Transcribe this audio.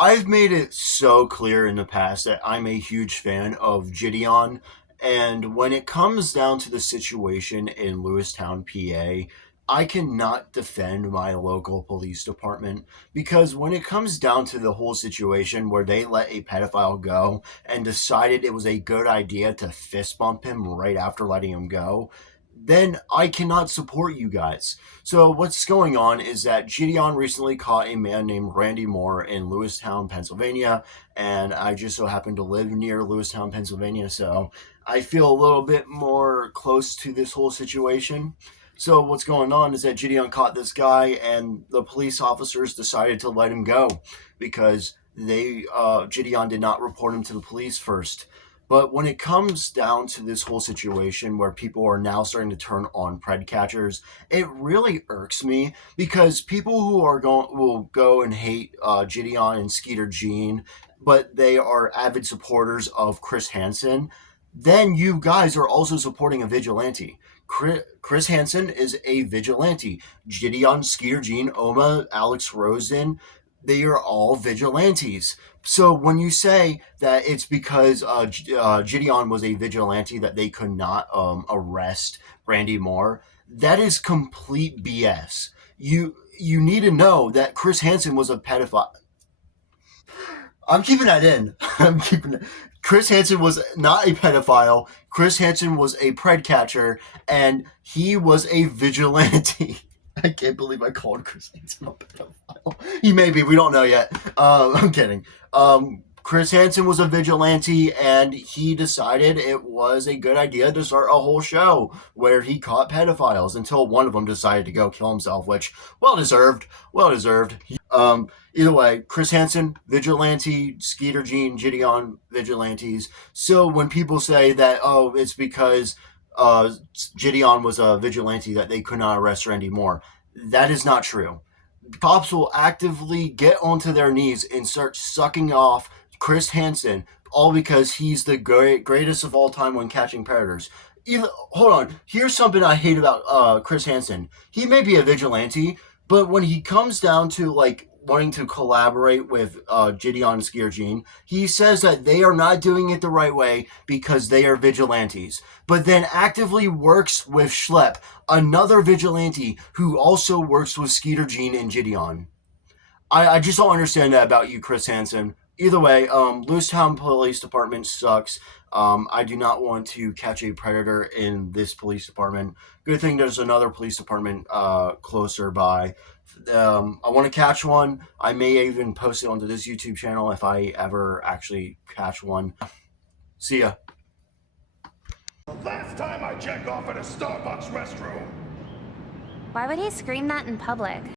I've made it so clear in the past that I'm a huge fan of Gideon, and when it comes down to the situation in Lewistown, PA, I cannot defend my local police department because when it comes down to the whole situation where they let a pedophile go and decided it was a good idea to fist bump him right after letting him go, then I cannot support you guys. So what's going on is that Gideon recently caught a man named Randy Moore in Lewistown, Pennsylvania, and I just so happen to live near Lewistown, Pennsylvania, so I feel a little bit more close to this whole situation. So what's going on is that Gideon caught this guy, and the police officers decided to let him go because they Gideon did not report him to the police first. But when it comes down to this whole situation where people are now starting to turn on pred catchers, it really irks me because people who are going will go and hate Gideon and Skeeter Jean, but they are avid supporters of Chris Hansen. Then you guys are also supporting a vigilante. Chris Hansen is a vigilante. Gideon, Skeeter Jean, Oma, Alex Rosen, they are all vigilantes. So when you say that it's because Gideon was a vigilante that they could not arrest Randy Moore, that is complete BS. You need to know that Chris Hansen was a pedophile. I'm keeping that in. I'm keeping it. Chris Hansen was not a pedophile. Chris Hansen was a pred catcher, and he was a vigilante. I can't believe I called Chris Hansen a pedophile. He may be. We don't know yet. I'm kidding. Chris Hansen was a vigilante, and he decided it was a good idea to start a whole show where he caught pedophiles until one of them decided to go kill himself, which well deserved. Well deserved. Either way, Chris Hansen, vigilante, Skeeter Jean, Gideon, vigilantes. So when people say that, oh, it's because Gideon was a vigilante that they could not arrest Randy Moore, that is not true. Cops will actively get onto their knees and start sucking off Chris Hansen, all because he's the greatest of all time when catching predators. Even, hold on, here's something I hate about Chris Hansen. He may be a vigilante, but when he comes down to like wanting to collaborate with Gideon and Skier Jean, he says that they are not doing it the right way because they are vigilantes, but then actively works with Schlepp, another vigilante who also works with Skeeter Jean and Gideon. I just don't understand that about you, Chris Hansen. Either way, Lewistown Police Department sucks. I do not want to catch a predator in this police department. Good thing there's another police department closer by. I want to catch one. I may even post it onto this YouTube channel if I ever actually catch one. See ya. Last time I checked off at a Starbucks restroom. Why would he scream that in public?